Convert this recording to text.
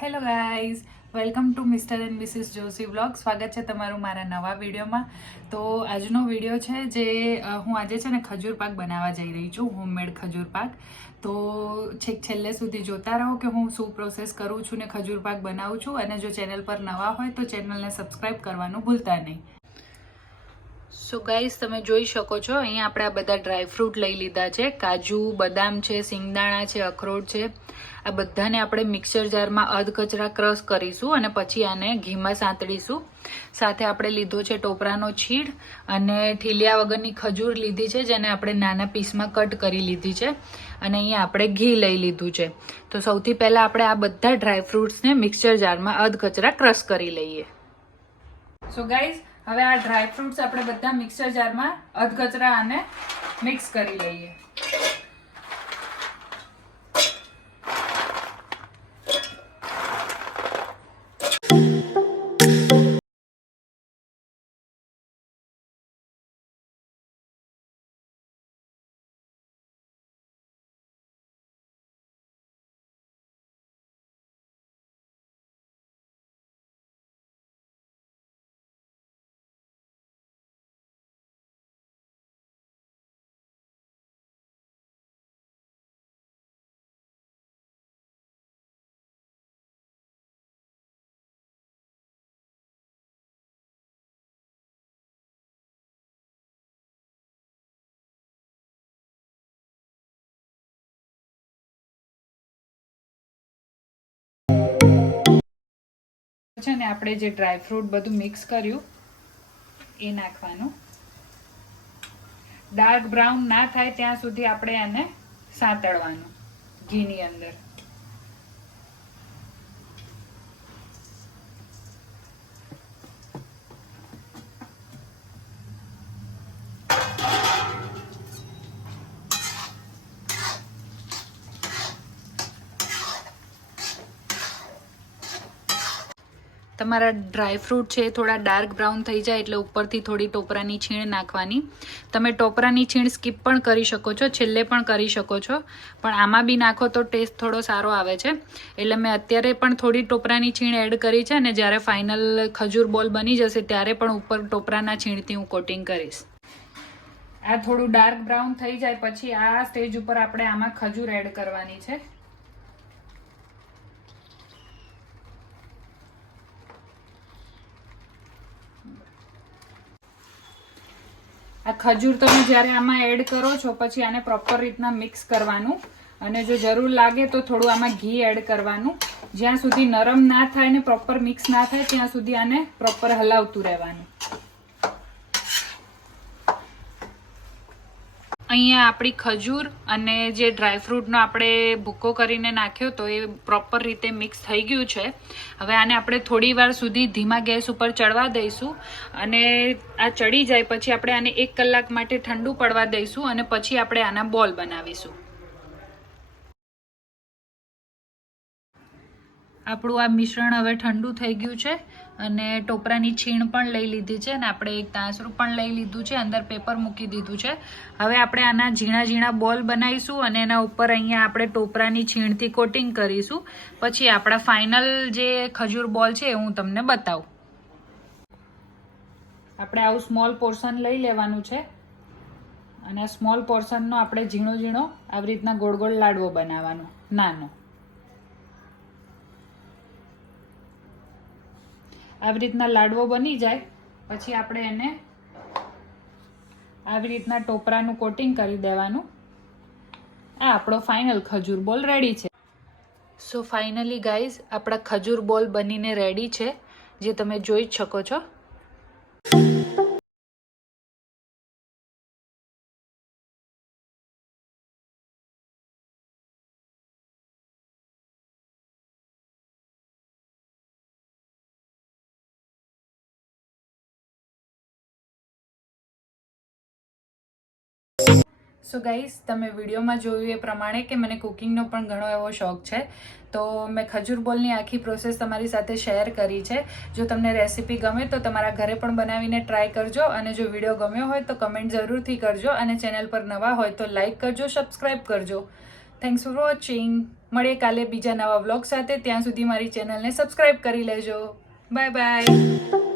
Hello guys, welcome to mister and missus Joshi vlog. સ્વાગત છે તમારું મારા નવા વિડીયોમાં. તો આજનો વિડીયો છે જે હું આજે છે ને ખજૂર પાક બનાવવા જઈ રહી છું, હોમમેડ ખજૂર પાક. તો છેક છેલ્લે સુધી જોતા રહો કે હું શું પ્રોસેસ કરું છું ને ખજૂર પાક બનાવું છું. અને જો ચેનલ પર નવા હોય તો ચેનલને સબસ્ક્રાઈબ કરવાનું ભૂલતા નહીં. સો ગાઈઝ, તમે જોઈ શકો છો અહીંયા આપણે આ બધા ડ્રાયફ્રૂટ લઈ લીધા છે. કાજુ, બદામ છે, સિંગદાણા છે, અખરોટ છે. આ બધાને આપણે મિક્સર જારમાં અધકચરા ક્રશ કરીશું અને પછી આને ઘીમાં સાંતળીશું. સાથે આપણે લીધો છે ટોપરાનો છીણ અને ઠીલિયા વગરની ખજૂર લીધી છે, જેને આપણે નાના પીસમાં કટ કરી લીધી છે. અને અહીંયા આપણે ઘી લઈ લીધું છે. તો સૌથી પહેલાં આપણે આ બધા ડ્રાયફ્રૂટ્સને મિક્સર જારમાં અધકચરા ક્રશ કરી લઈએ. સો ગાઈઝ, હવે આ ડ્રાયફ્રૂટ્સ આપણે બધા મિક્સર જારમાં અધકચરા અને મિક્સ કરી લઈએ. છે ને આપણે જે ડ્રાયફ્રૂટ બધું મિક્સ કર્યું એ નાખવાનું. ડાર્ક બ્રાઉન ના થાય ત્યાં સુધી આપણે આને સાંતળવાનું ઘીની અંદર. તમારા ડ્રાયફ્રૂટ છે એ થોડા ડાર્ક બ્રાઉન થઈ જાય એટલે ઉપરથી થોડી ટોપરાની છીણ નાખવાની. તમે ટોપરાની છીણ સ્કીપ પણ કરી શકો છો, છેલ્લે પણ કરી શકો છો, પણ આમાં બી નાખો તો ટેસ્ટ થોડો સારો આવે છે. એટલે મેં અત્યારે પણ થોડી ટોપરાની છીણ એડ કરી છે અને જ્યારે ફાઇનલ ખજૂર બોલ બની જશે ત્યારે પણ ઉપર ટોપરાના છીણથી હું કોટિંગ કરીશ. આ થોડું ડાર્ક બ્રાઉન થઈ જાય પછી આ સ્ટેજ ઉપર આપણે આમાં ખજૂર એડ કરવાની છે. આ ખજૂર તમે જ્યારે આમાં એડ કરો છો પછી આને પ્રોપર રીતના મિક્સ કરવાનું. અને જો જરૂર લાગે તો થોડું આમાં ઘી એડ કરવાનું. જ્યાં સુધી નરમ ના થાય ને પ્રોપર મિક્સ ના થાય ત્યાં સુધી આને પ્રોપર હલાવતું રહેવાનું. અહીંયા આપણી ખજૂર અને જે ડ્રાયફ્રૂટનો આપણે ભૂકો કરીને નાખ્યો તો એ પ્રોપર રીતે મિક્સ થઈ ગયું છે. હવે આને આપણે થોડી વાર સુધી ધીમા ગેસ ઉપર ચડવા દઈશું અને આ ચડી જાય પછી આપણે આને 1 કલાક માટે ઠંડુ પડવા દઈશું અને પછી આપણે આના બોલ બનાવીશું. આપણું આ મિશ્રણ હવે ઠંડુ થઈ ગયું છે અને ટોપરાની છીણ પણ લઈ લીધી છે અને આપણે એક તાસરું પણ લઈ લીધું છે, અંદર પેપર મૂકી દીધું છે. હવે આપણે આના ઝીણા ઝીણા બોલ બનાવીશું અને એના ઉપર અહીંયા આપણે ટોપરાની છીણથી કોટિંગ કરીશું. પછી આપણા ફાઇનલ જે ખજૂર બોલ છે એ હું તમને બતાવું. આપણે આવું સ્મોલ પોર્શન લઈ લેવાનું છે અને આ સ્મોલ પોર્શનનો આપણે ઝીણો ઝીણો આવી રીતના ગોળ ગોળ લાડવો બનાવવાનો, નાનો. આવી રીતના લાડવો બની જાય પછી આપણે એને આવી રીતના ટોપરાનું કોટિંગ કરી દેવાનું. આ આપણો ફાઇનલ ખજૂર બોલ રેડી છે. સો ફાઇનલી ગાઈઝ, આપણા ખજૂર બોલ બનીને રેડી છે, જે તમે જોઈ જ શકો છો. સો ગાઈઝ, તમે વિડીયોમાં જોયું એ પ્રમાણે કે મને કુકિંગનો પણ ઘણો એવો શોખ છે, તો મેં ખજૂર બોલની આખી પ્રોસેસ તમારી સાથે શેર કરી છે. જો તમને રેસીપી ગમે તો તમારા ઘરે પણ બનાવીને ટ્રાય કરજો અને જો વિડીયો ગમ્યો હોય તો કમેન્ટ જરૂરથી કરજો અને ચેનલ પર નવા હોય તો લાઇક કરજો, સબસ્ક્રાઈબ કરજો. Thanks for watching. મળીએ કાલે બીજા નવા વ્લોગ સાથે. ત્યાં સુધી મારી ચેનલને સબસ્ક્રાઈબ કરી લેજો. Bye bye.